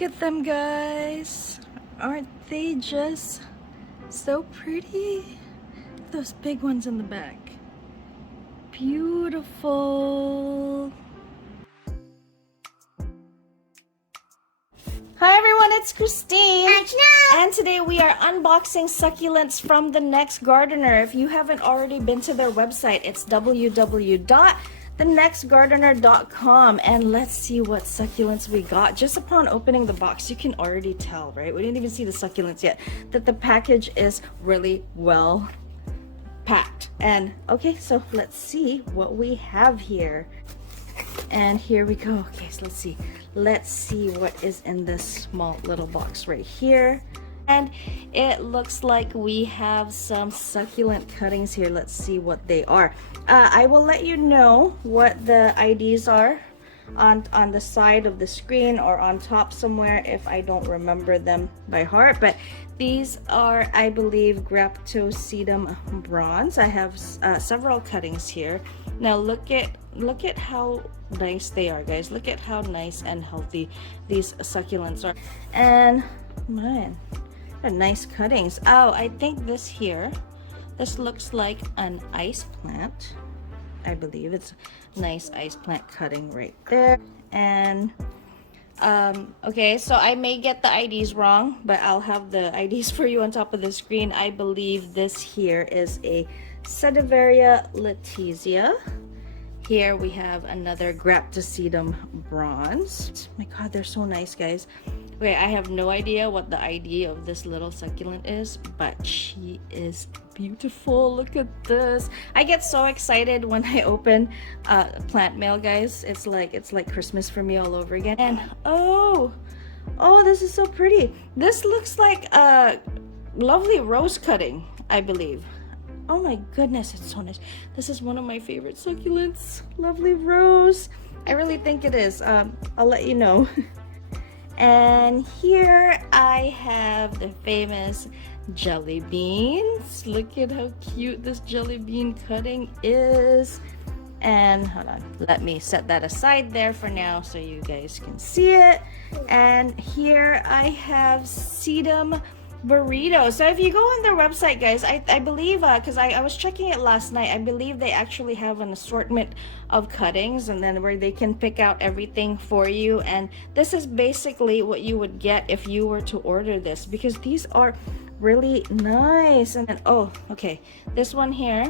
Look at them, guys. Aren't they just so pretty? Those big ones in the back. Beautiful. Hi everyone, it's Christine. And today we are unboxing succulents from The Next Gardener. If you haven't already been to their website, it's www.thenextgardener.com, and let's see what succulents we got. Just upon opening the box, you can already tell, right? We didn't even see the succulents yet, that the package is really well packed. And okay, so let's see what we have here. And here we go. Okay, so let's see what is in this small little box right here. And it looks like we have some succulent cuttings here. Let's see what they are. I will let you know what the IDs are on the side of the screen or on top somewhere if I don't remember them by heart. But these are, I believe, Graptosedum bronze. I have several cuttings here. Now look at how nice they are, guys. Look at how nice and healthy these succulents are. And man, they're nice cuttings. Oh, I think this looks like an ice plant. I believe it's a nice ice plant cutting right there. And okay, so I may get the IDs wrong, but I'll have the IDs for you on top of the screen. I believe this here is a Echeveria letizia. Here we have another Graptosedum bronze. Oh my god, they're so nice, guys. Okay, I have no idea what the ID of this little succulent is, but she is beautiful. Look at this. I get so excited when I open plant mail, guys. It's like Christmas for me all over again. And oh, this is so pretty. This looks like a lovely rose cutting, I believe. Oh my goodness, it's so nice. This is one of my favorite succulents. Lovely rose. I really think it is. I'll let you know. And here I have the famous jelly beans. Look at how cute this jelly bean cutting is. And hold on, let me set that aside there for now so you guys can see it. And here I have sedum burrito. So if you go on their website, guys, I believe, because I was checking it last night, I believe they actually have an assortment of cuttings, and then where they can pick out everything for you. And this is basically what you would get if you were to order this, because these are really nice. And then, oh, okay, this one here,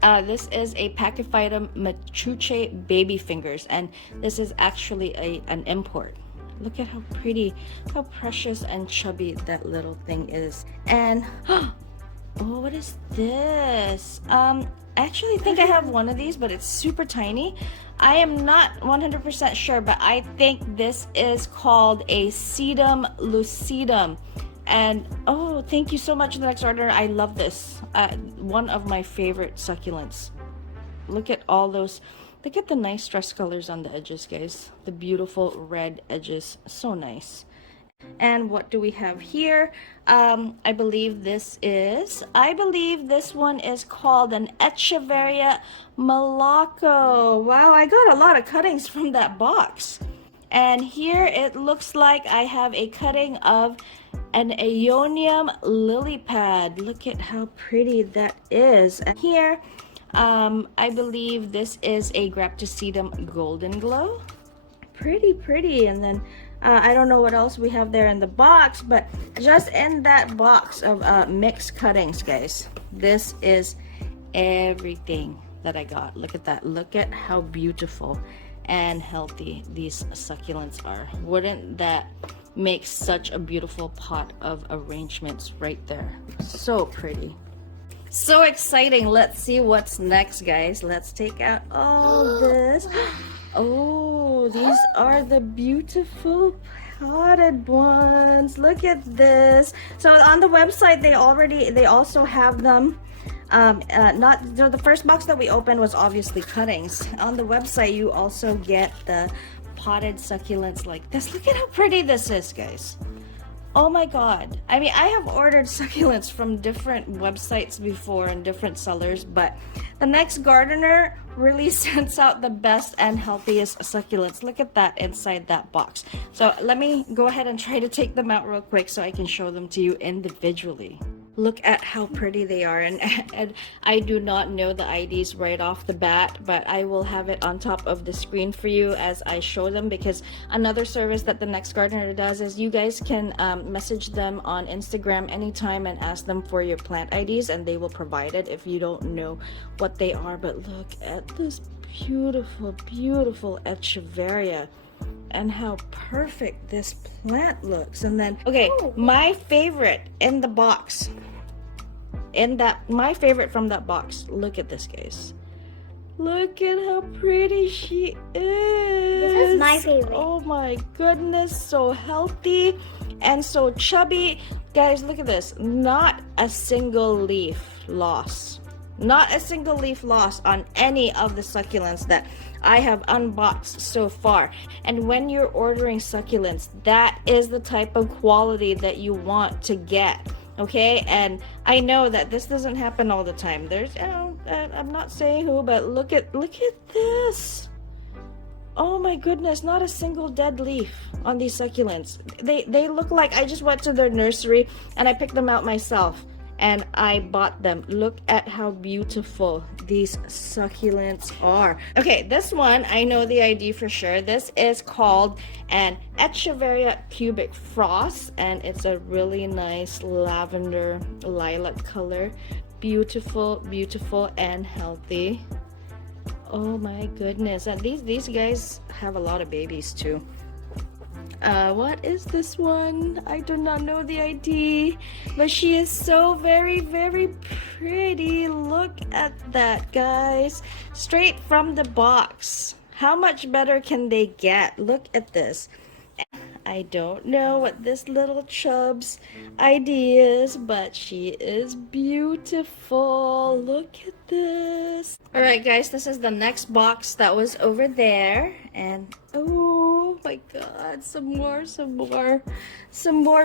this is a Pachyphytum machuche baby fingers, and this is actually an import. Look at how pretty, how precious and chubby that little thing is. And oh, what is this? I actually think I have one of these, but it's super tiny. I am not 100% sure, but I think this is called a sedum lucidum. And oh, thank you so much, The Next Gardener. I love this. One of my favorite succulents. Look at all those. Look at the nice stress colors on the edges, guys. The beautiful red edges, so nice. And what do we have here? I believe this one is called an Echeveria Malaco. Wow, I got a lot of cuttings from that box. And here it looks like I have a cutting of an Aeonium lily pad. Look at how pretty that is. And here, I believe this is a Graptosedum golden glow. Pretty. And then I don't know what else we have there in the box, but just in that box of mixed cuttings, guys, this is everything that I got. Look at that. Look at how beautiful and healthy these succulents are. Wouldn't that make such a beautiful pot of arrangements right there? So pretty. So exciting. Let's see what's next, guys. Let's take out all this. Oh, these are the beautiful potted ones. Look at this. So on the website, they also have them. The first box that we opened was obviously cuttings. On the website, you also get the potted succulents like this. Look at how pretty this is, guys. Oh my god. I mean, I have ordered succulents from different websites before and different sellers, but the Next Gardener really sends out the best and healthiest succulents. Look at that inside that box. So let me go ahead and try to take them out real quick so I can show them to you individually. Look at how pretty they are, and I do not know the IDs right off the bat, but I will have it on top of the screen for you as I show them, because another service that the Next Gardener does is you guys can message them on Instagram anytime and ask them for your plant IDs, and they will provide it if you don't know what they are. But look at this beautiful, beautiful Echeveria, and how perfect this plant looks. And then, okay, my favorite in the box, my favorite from that box, look at this, guys. Look at how pretty she is. This is my favorite. Oh my goodness, so healthy and so chubby. Guys, look at this. Not a single leaf loss. Not a single leaf loss on any of the succulents that I have unboxed so far. And when you're ordering succulents, that is the type of quality that you want to get, okay? And I know that this doesn't happen all the time. There's, you know, I'm not saying who, but look at this. Oh my goodness, not a single dead leaf on these succulents. They look like I just went to their nursery and I picked them out myself and I bought them. Look at how beautiful these succulents are. Okay, this one I know the ID for sure. This is called an Echeveria cubic frost, and it's a really nice lavender lilac color. Beautiful, beautiful, and healthy. Oh my goodness, and these guys have a lot of babies too. What is this one? I do not know the ID, but she is so very, very pretty. Look at that, guys. Straight from the box. How much better can they get? Look at this. I don't know what this little chub's ID is, but she is beautiful. Look at this. Alright guys, this is the next box that was over there. And oh my god, some more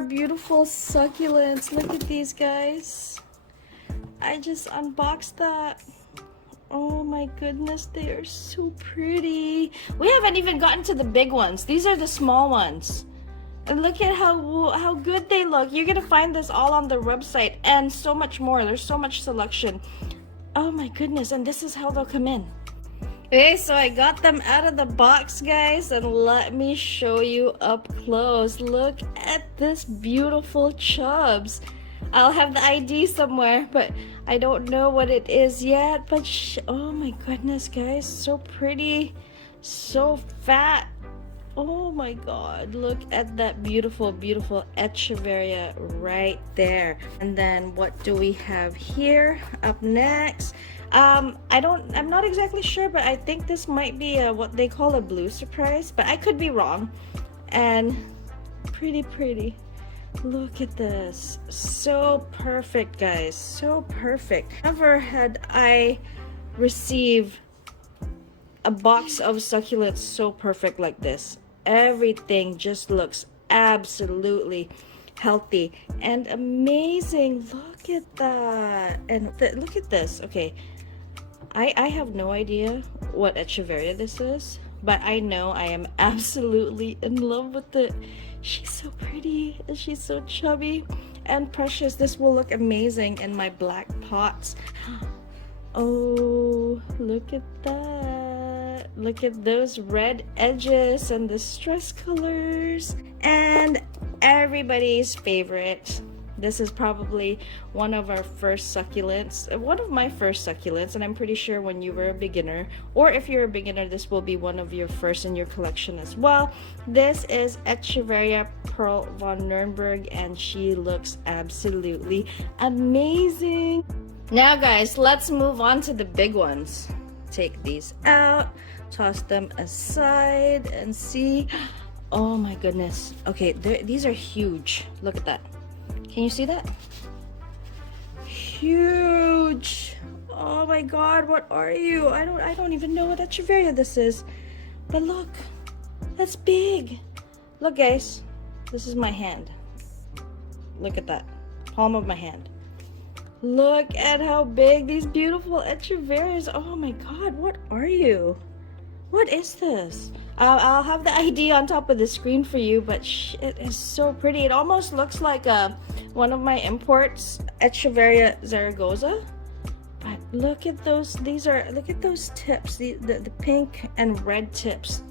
beautiful succulents. Look at these, guys. I just unboxed that. Oh my goodness, they are so pretty. We haven't even gotten to the big ones. These are the small ones. And look at how good they look. You're gonna find this all on their website and so much more. There's so much selection. Oh my goodness, and this is how they'll come in. Okay, so I got them out of the box, guys, and let me show you up close. Look at this beautiful chubs. I'll have the ID somewhere, but I don't know what it is yet. But oh my goodness, guys, so pretty, so fat. Oh my god, look at that beautiful, beautiful Echeveria right there. And then what do we have here up next? I'm not exactly sure, but I think this might be what they call a blue surprise, but I could be wrong. And pretty. Look at this. So perfect, guys. So perfect. Never had I received a box of succulents so perfect like this. Everything just looks absolutely healthy and amazing. Look at that. And look at this. Okay, I have no idea what Echeveria this is, but I know I am absolutely in love with it. She's so pretty and she's so chubby and precious. This will look amazing in my black pots. Oh, look at that. Look at those red edges and the stress colors. And everybody's favorite. This is probably one of our first succulents, one of my first succulents, and I'm pretty sure when you were a beginner, or if you're a beginner, this will be one of your first in your collection as well. This is Echeveria Pearl von Nürnberg, and she looks absolutely amazing. Now guys, let's move on to the big ones. Take these out, toss them aside, and see. Oh my goodness. Okay, these are huge. Look at that. Can you see that? Huge. Oh my god, what are you? I don't even know what Echeveria this is. But look, that's big. Look guys, this is my hand. Look at that. Palm of my hand. Look at how big these beautiful echeverias. Oh my god, what are you? What is this? I'll have the ID on top of the screen for you, but it is so pretty. It almost looks like one of my imports, Echeveria Zaragoza. But look at those. Look at those tips. The pink and red tips.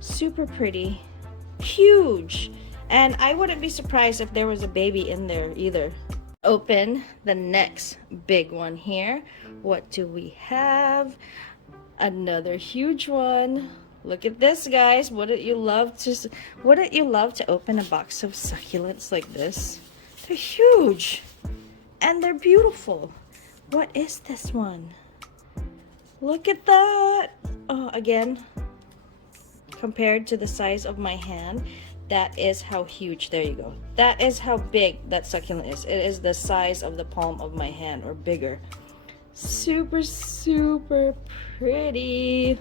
Super pretty. Huge. And I wouldn't be surprised if there was a baby in there either. Open the next big one here. What do we have? Another huge one. Look at this, guys. Wouldn't you love to open a box of succulents like this? They're huge and they're beautiful. What is this one? Look at that. Oh, again, compared to the size of my hand, that is how huge. There you go. That is how big that succulent is. It is the size of the palm of my hand or bigger. Super, super pretty.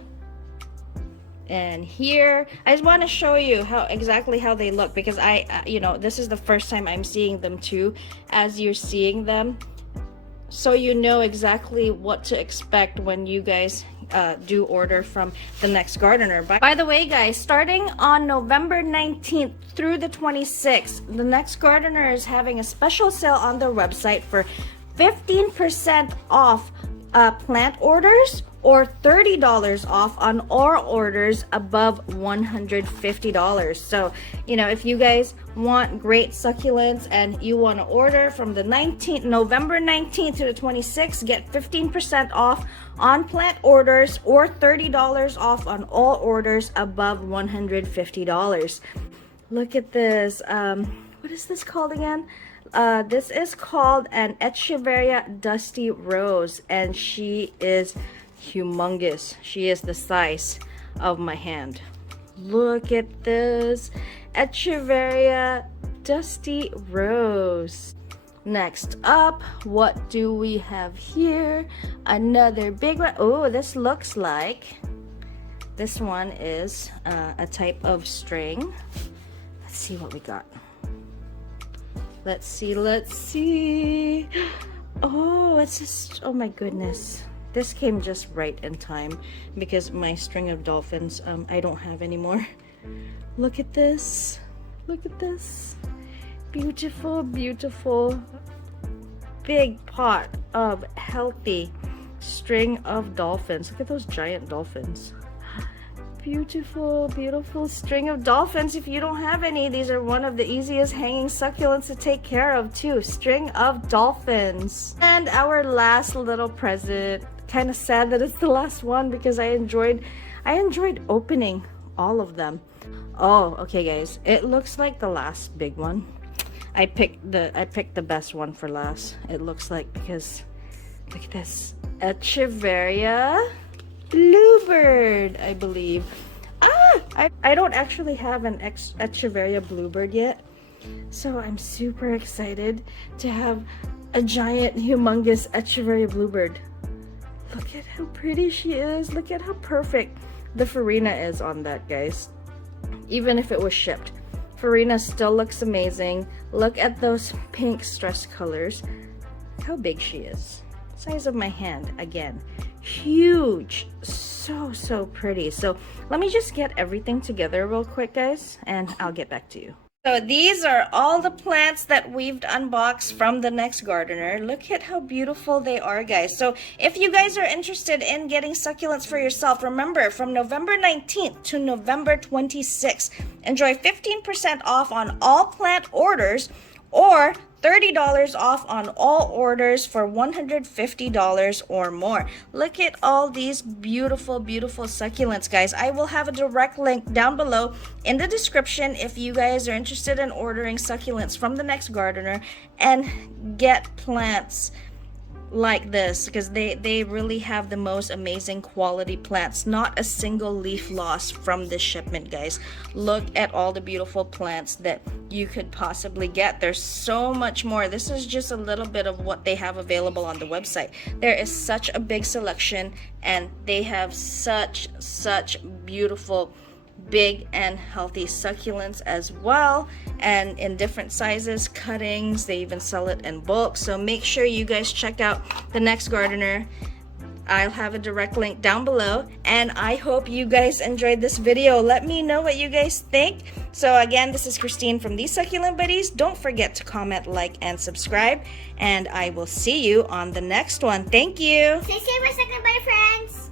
And here I just want to show you exactly how they look, because this is the first time I'm seeing them too, as you're seeing them, so you know exactly what to expect when you guys do order from the Next Gardener. By the way, guys, starting on November 19th through the 26th, the Next Gardener is having a special sale on their website for 15% off plant orders, or $30 off on all orders above $150. So, if you guys want great succulents and you want to order from the November 19th to the 26th, get 15% off on plant orders or $30 off on all orders above $150. Look at this. What is this called again? This is called an Echeveria Dusty Rose, and she is humongous. She is the size of my hand. Look at this Echeveria Dusty Rose. Next up, what do we have here? Another big one. Oh, this looks like this one is a type of string. Let's see what we got. Let's see. Oh, it's just, oh my goodness. This came just right in time because my string of dolphins, I don't have anymore. Look at this. Look at this. Beautiful, beautiful, big pot of healthy string of dolphins. Look at those giant dolphins. Beautiful, beautiful string of dolphins. If you don't have any, these are one of the easiest hanging succulents to take care of too. String of dolphins. And our last little present. Kind of sad that it's the last one because I enjoyed opening all of them. Oh, okay guys, it looks like the last big one. I picked the best one for last. It looks like, because look at this. Echeveria Bluebird, I believe. I don't actually have an Echeveria Bluebird yet, so I'm super excited to have a giant, humongous Echeveria Bluebird. Look at how pretty she is. Look at how perfect the farina is on that, guys. Even if it was shipped, farina still looks amazing. Look at those pink stress colors. How big she is. Size of my hand again. Huge. So pretty. So let me just get everything together real quick, guys, and I'll get back to you. So these are all the plants that we've unboxed from the Next Gardener. Look at how beautiful they are, guys. So if you guys are interested in getting succulents for yourself, remember, from November 19th to November 26th, enjoy 15% off on all plant orders or $30 off on all orders for $150 or more. Look at all these beautiful, beautiful succulents, guys. I will have a direct link down below in the description if you guys are interested in ordering succulents from the Next Gardener and get plants like this, because they really have the most amazing quality plants. Not a single leaf loss from this shipment, guys. Look at all the beautiful plants that you could possibly get. There's so much more. This is just a little bit of what they have available on the website. There is such a big selection, and they have such beautiful big and healthy succulents as well, and in different sizes, cuttings. They even sell it in bulk. So make sure you guys check out The Next Gardener. I'll have a direct link down below, and I hope you guys enjoyed this video. Let me know what you guys think. So again, this is Christine from These Succulent Buddies. Don't forget to comment, like, and subscribe, and I will see you on the next one. Thank you. Stay safe, my succulent buddy friends.